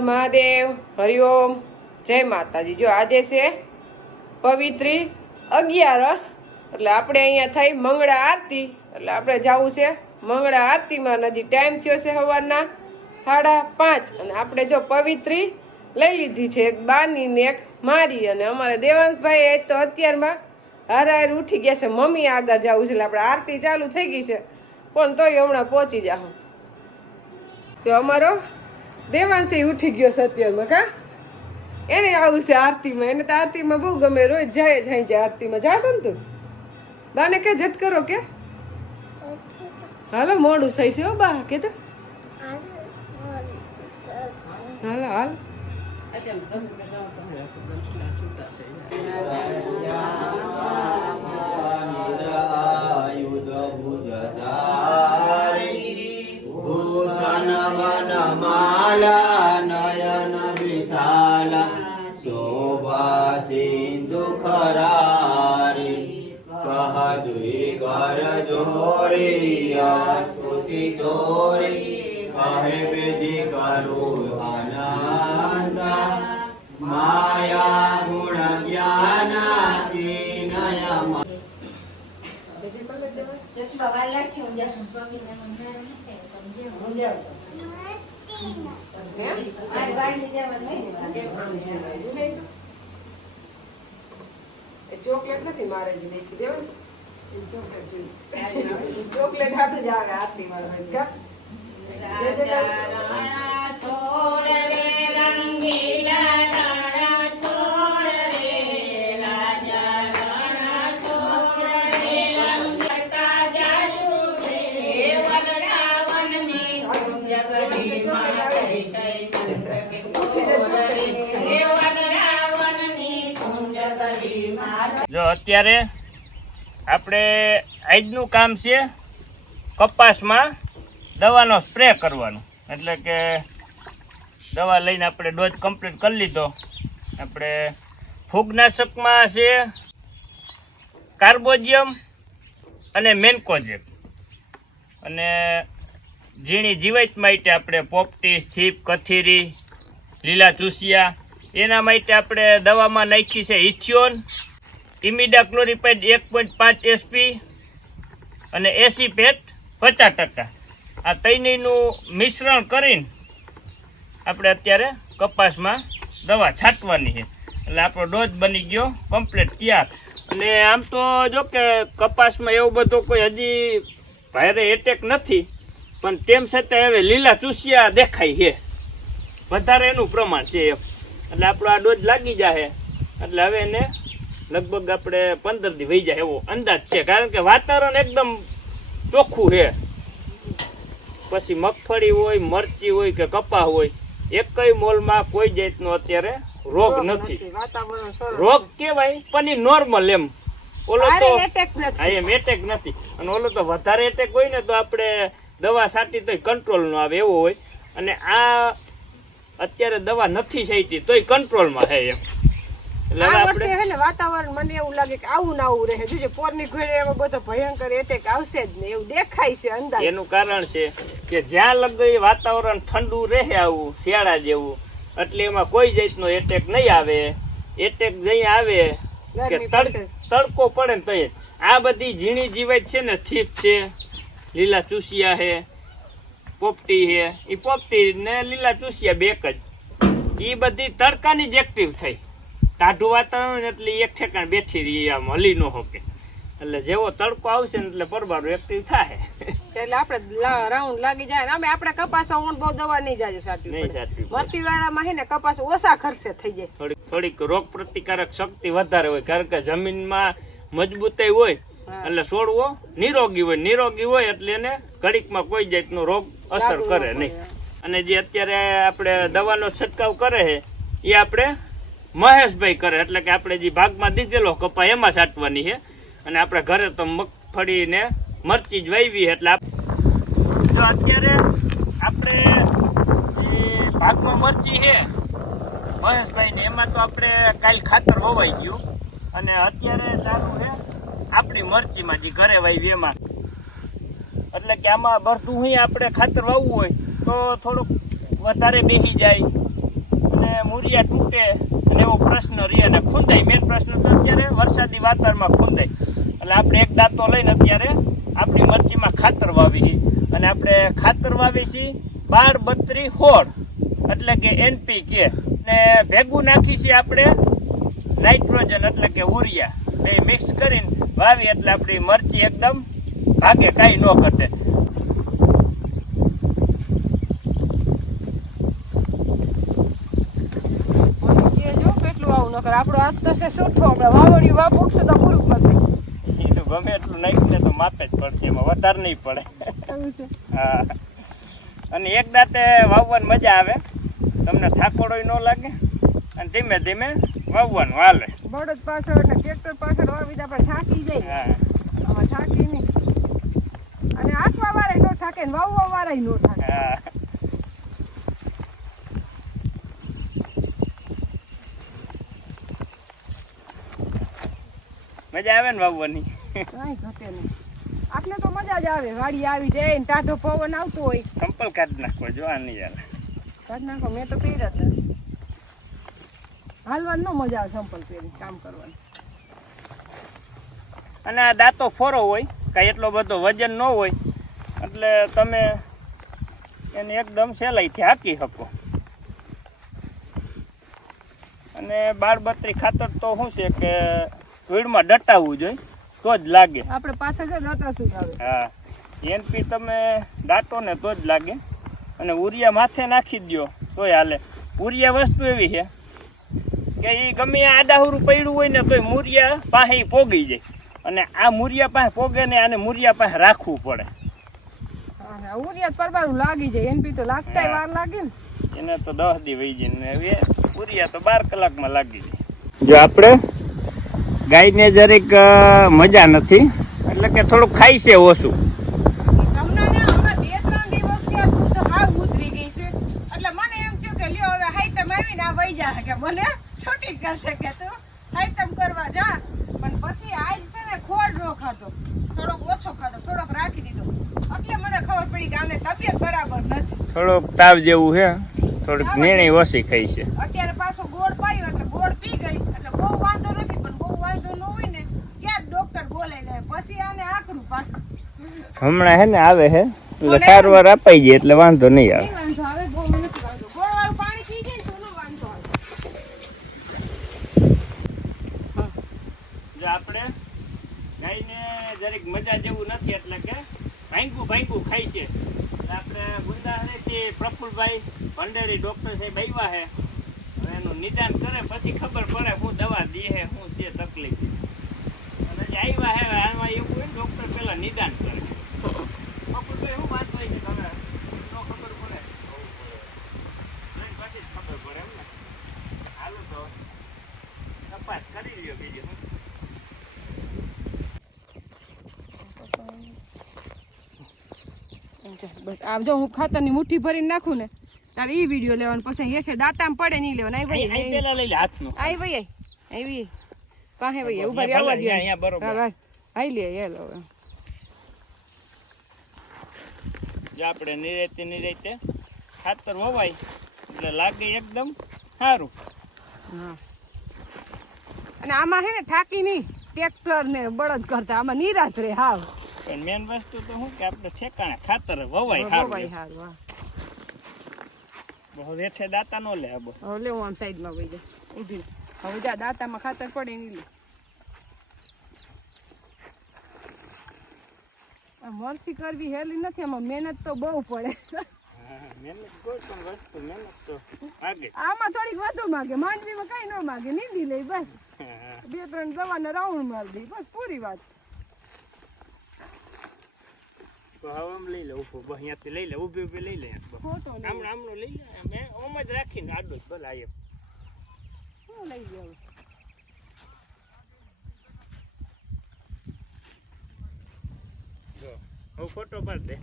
મહાદેવ, હરિઓમ, જય માતાજી. જો આજે છે પવિત્રી અગિયારસ, એટલે આપણે અહીંયા થઈ મંગળા આરતી. એટલે આપણે જવું છે મંગળા આરતીમાં. હજી ટાઈમ થયો છે સવારના સાડા પાંચ. અને આપણે જો પવિત્રી લઈ લીધી છે એક બાની ને એક મારી. અને અમારે દેવાંશભાઈ એ તો અત્યારમાં હાર હાર ઉઠી ગયા છે. મમ્મી આગળ જવું છે, એટલે આપણે આરતી ચાલુ થઈ ગઈ છે. પણ તોય હમણાં પહોંચી જાઉં તો અમારો દેવાંશી ઉઠી ગયો સત્યમાં કા એને આવું છે આરતીમાં એને તો આરતીમાં બહુ ગમે રોજ જાય જાય છે આરતીમાં જાશો ને તું બાને કે જટ કરો કે હાલો મોડું થઈ છે બા કે તો હાલો હાલ ભૂષણ झाला नयन विसाला शोभा सिंधु खरारी कह दुई कर जोरी स्तुति जोरी कहे विधि करो अनंता माया गुण ज्ञाना बाबाला ठेवून द्या घेऊन ચોકલેટ નથી મારે જ નહીં દેવું ચોકલેટ જોઈએ ચોકલેટ આપણે જ આવે આરતી વાળા કા જો અત્યારે આપણે આજનું કામ છે કપાસમાં દવાનો સ્પ્રે કરવાનો. એટલે કે દવા લઈને આપણે ડોઝ કમ્પ્લીટ કરી લીધો. આપણે ફૂગનાશકમાં છે કાર્બોજિયમ અને મેન્કોજેક અને ઝીણી જીવાત માટે આપણે પોપટી, સ્થીપ, કથીરી, લીલા ચૂસિયા, એના માટે આપણે દવામાં નાખી છે ઇથિયોન ઇમિડા ક્લોરીપાઇડ એક પોઈન્ટ પાંચ એસપી અને એસી પેટ પચાસ ટકા. આ ત્રણેયનું મિશ્રણ કરીને આપણે અત્યારે કપાસમાં દવા છાંટવાની છે. એટલે આપણો ડોઝ બની ગયો કમ્પ્લીટ તૈયાર. અને આમ તો જો કે કપાસમાં એવું બધું કોઈ હજી ભારે એટેક નથી, પણ તેમ છતાં હવે લીલા ચૂસિયા દેખાય છે. વધારે એનું પ્રમાણ છે એટલે આપણો આ ડોઝ લાગી જાય એટલે હવે એને લગભગ આપણે પંદર દી વહી જાય એવો અંદાજ છે. કારણ કે વાતાવરણ એકદમ ચોખ્ખું છે. પછી મગફળી હોય મરચી હોય કે કપા હોય એકય મોલમાં કોઈ જાતનો અત્યારે રોગ નથી. રોગ કેવાય પણ એ નોર્મલ એમ. ઓલો તો એમ એટેક નથી. અને ઓલો તો વધારે એટેક હોય ને તો આપણે દવા સાટી તોય કંટ્રોલ નો આવે એવો હોય. અને આ અત્યારે દવા નથી સાઈટી તોય કંટ્રોલમાં છે એમ. આ વર્ષે હે ને વાતાવરણ મને એવું લાગે કે આવું ના આવું રહે. જોજે પોરની ઘોડે એવો બધો ભયંકર એટેક આવશે જ ને એવું દેખાય છે અંદાજ. એનું કારણ છે કે જ્યાં લગી વાતાવરણ ઠંડુ રહે આવું શિયાળા જેવું એટલે એમાં કોઈ જાતનો એટેક નહીં આવે. એટેક જઈ આવે કે. તડકો પડે ને તઈ આ બધી ઝીણી જીવાત છે ને થીપ છે લીલા ચૂસિયા છે પોપટી છે. એ પોપટી ને લીલા ચૂસિયા બેક જ. એ બધી તડકાની જ એક્ટિવ થઈ. ટાઢું વાતાવરણ એટલે એક ઠેકાણ બેઠી રહી આમ હલી ન હોકે એટલે જેવો તડકો આવશે ને એટલે પરબારું એક્ટિવ થાય એટલે આપણે રાઉન્ડ લાગી જાય ને અમે આપણે કપાસમાં ઊંડ બહુ દવા નહીં જાજુ સાટવી નહીં સાચવી. મરસી વાળામાં હે ને કપાસ ઓછા ખર્ચે થઈ જાય. થોડીક થોડીક રોગ પ્રતિકારક શક્તિ વધારે હોય કારણ કે જમીનમાં મજબૂતાઈ હોય એટલે છોડવો નિરોગી હોય. નિરોગી હોય એટલે એને ઘડીકમાં કોઈ જાતનો રોગ અસર કરે. નહીં. અને જે અત્યારે આપણે દવાનો છંટકાવ કરે છે એ આપણે મહેશભાઈ કરે, એટલે કે આપણે જે ભાગમાં દીધેલો કપા એમાં છાંટવાની છે. અને આપણે ઘરે તો મગફળી ને મરચી જ વાવી એટલે જો અત્યારે આપણે ભાગમાં મરચી છે, મહેશભાઈ ને, એમાં તો આપણે કાલ ખાતર વવાઈ ગયું. અને અત્યારે ચાલુ છે આપણી મરચીમાં જે ઘરે વાવી એમાં. એટલે કે આમાં ભરતું હોય, આપણે ખાતર વાવવું હોય, તો થોડુંક વધારે બેસી જાય. અને મૂરિયા તૂટે. એવો પ્રશ્ન રહે અને ખૂંદાય. મેન પ્રશ્ન તો અત્યારે વરસાદી વાતાવરણમાં ખૂંદાય. એટલે આપણે એક દાંતો લઈને અત્યારે આપણી મરચીમાં ખાતર વાવી અને આપણે ખાતર વાવી છીએ બાર બત્રી હોળ, એટલે કે એનપીકે ને ભેગું નાખી છીએ આપણે નાઇટ્રોજન, એટલે કે ઉરિયા બે મિક્સ કરીને વાવી એટલે આપણી મરચી એકદમ ભાગે કાંઈ ન ઘટે મને કહેજો કેટલું આવું નકર આપણો હાથ થશે છૂટો આપણે વાવડિયું વાપોકશે તો પૂરું કરી એ તો ગમે એટલું નાખીને તો માપે જ પડશે એમાં વધારે નહીં પડે. હા. અને એક દાંતે વાવવાની મજા આવે. તમને થાકોડોય ન લાગે. અને ધીમે ધીમે વાવવાનું હાલે. બળદ પાછળ એટલે ટ્રેક્ટર પાછળ વાવી દે આપણે થાકી જાય હા. થાકી નહીં. અને આઠવા વારે ન થાકે ને વાવવા વારે નો થાકે. હા. મજા આવે ને વાવવાની? કાંઈ ઘટે નહીં. આપણે તો મજા જ આવે. વાડી આવી જાય ને ટાઢો પવન આવતો હોય. સંપલ કાઢી નાખો જો આ નહીં હાલે કાઢ નાખો મેં તો પહેર્યા હતા હાલવાનું મજા આવે સંપલ પહેરી કામ કરવાનું. અને આ દાંતો ફોરો હોય કાંઈ એટલો બધો વજન ન હોય એટલે તમે એને એકદમ સહેલાઈથી હાકી શકો. અને બાળબત્રી ખાતર તો શું છે કે ધૂળમાં દટાવવું જોઈએ તો જ લાગે. આપણે પાછળ જ આવે. હા. એનપી તમે દાટો ને તો જ લાગે. અને ઉરિયા માથે નાખી દો તોય હાલે. ઉરિયા વસ્તુ એવી છે કે એ ગમે આડાહુરું પડ્યું હોય ને તોય મુરિયા પાસે પોગી જાય. અને આ મુરિયા પાસે પોગે ને આને મુરિયા પાસે રાખવું પડે. ઉરિયા પરબારું લાગી જાય. એનપી તો લાગતા વાર લાગે ને. એને તો દસ દી વહી જાય ને. હવે ઉરિયા તો બાર કલાકમાં લાગી જાય. જો આપણે ગાયને જરીક મજા નથી. એટલે કે થોડુંક ખાય છે ઓછું. તમને હમણાં બે ત્રણ દિવસથી આ દૂધ ઉતરી ગઈ છે. એટલે મને એમ થયું કે લ્યો હવે હાઈતમ આવીને આ વહી જા કે મને છૂટી કરશે કે તું. હાઈતમ કરવા જા. પણ પછી આજ છે ને ખોડ ખાધો. થોડોક ઓછો ખાધો થોડોક રાખી દીધો. એટલે મને ખબર પડી કે આને તબિયત બરાબર નથી. થોડુંક તાવ જેવું છે. થોડીક નીણી ઓછી ખાઈ છે. અત્યારે પાછો ગોળ પાયો એટલે ગોળ પી ગઈ. એટલે બહુ વાંધો નથી પણ બહુ વાંધો ન હોય ને ત્યાં જ ડોક્ટર બોલાઈ જાય પછી આને આકરું પાછું. હમણાં હે ને આવે હે એટલે સારવાર અપાઈ જાય એટલે વાંધો નહીં આવે. વાંધો આવે બહુ નથી વાંધો. ગોળ પાણી પી જાય ને તો વાંધો આવે. જો આપણે ગાયને જરીક મજા જેવું નથી એટલે કે ભાંગું ભાંગું ખાય છે. આપણે ગુંદાહરેથી પ્રફુલભાઈ ભંડેરી ડૉક્ટર સાહેબ આવ્યા છે. હવે એનું નિદાન કરે પછી ખબર પડે હું દવા દે છે શું છે તકલીફ. અને જે આવ્યા છે આમાં એવું હોય ડૉક્ટર પહેલાં નિદાન કરે. પ્રફુલભાઈ શું વાત હોય છે તમે ન ખબર પડે. પછી ખબર પડે એમ ને. હાલો તો તપાસ કરી લ્યો બીજું બસ આમ જો હું ખાતરની મુઠ્ઠી ભરીને નાખું ને તારે ઈ વીડિયો લેવાનો પછી એ છે દાંતામાં પડે નહીં લેવાનો. અહીં ભાઈ પેલા લઈ લે હાથનું. આઈ ભાઈ આવી પાસે ભાઈ ઊભા અહીંયા આવવા દે. અહીંયા બરોબર. હા ભાઈ આઈ લે એ લો જે આપણે નિરેતે નિરેતે ખાતર વવાય એટલે લાગે એકદમ સારું. હા. અને આમાં હે ને થાકી નહીં ટ્રેક્ટર ને બળદ કરતા આમાં નિરાત રે હાવ. પણ મેન વસ્તુ તો શું કે આપણે ઠેકાણે ખાતર વવાય વવાય સારું હારું હા. બહુ વેઠે દાતા નો લે હવે લેવું આમ સાઈડમાં વહી જાય. ઊભી. હવે જા દાંતામાં ખાતર પડે આ મરસી કરવી હેલી નથી એમાં મહેનત તો બહુ પડે. મહેનત કોઈ પણ મહેનત તો આમાં થોડીક વધુ માગે માંડવીમાં કઈ ન માગે નીંદી લઈ બસ. બે ત્રણ દવાના રાઉન્ડ મારી દઈ બસ પૂરી વાત. લઈ લે ઊભો અહીંયાથી લઈ લે ઊભી ઊભી લઈ લે. ફોટો આમ આમણું લઈ લે મેં ઓમ જ રાખીને આડો જ ભલે શું લઈ ગયો હું ફોટો પાડ દે.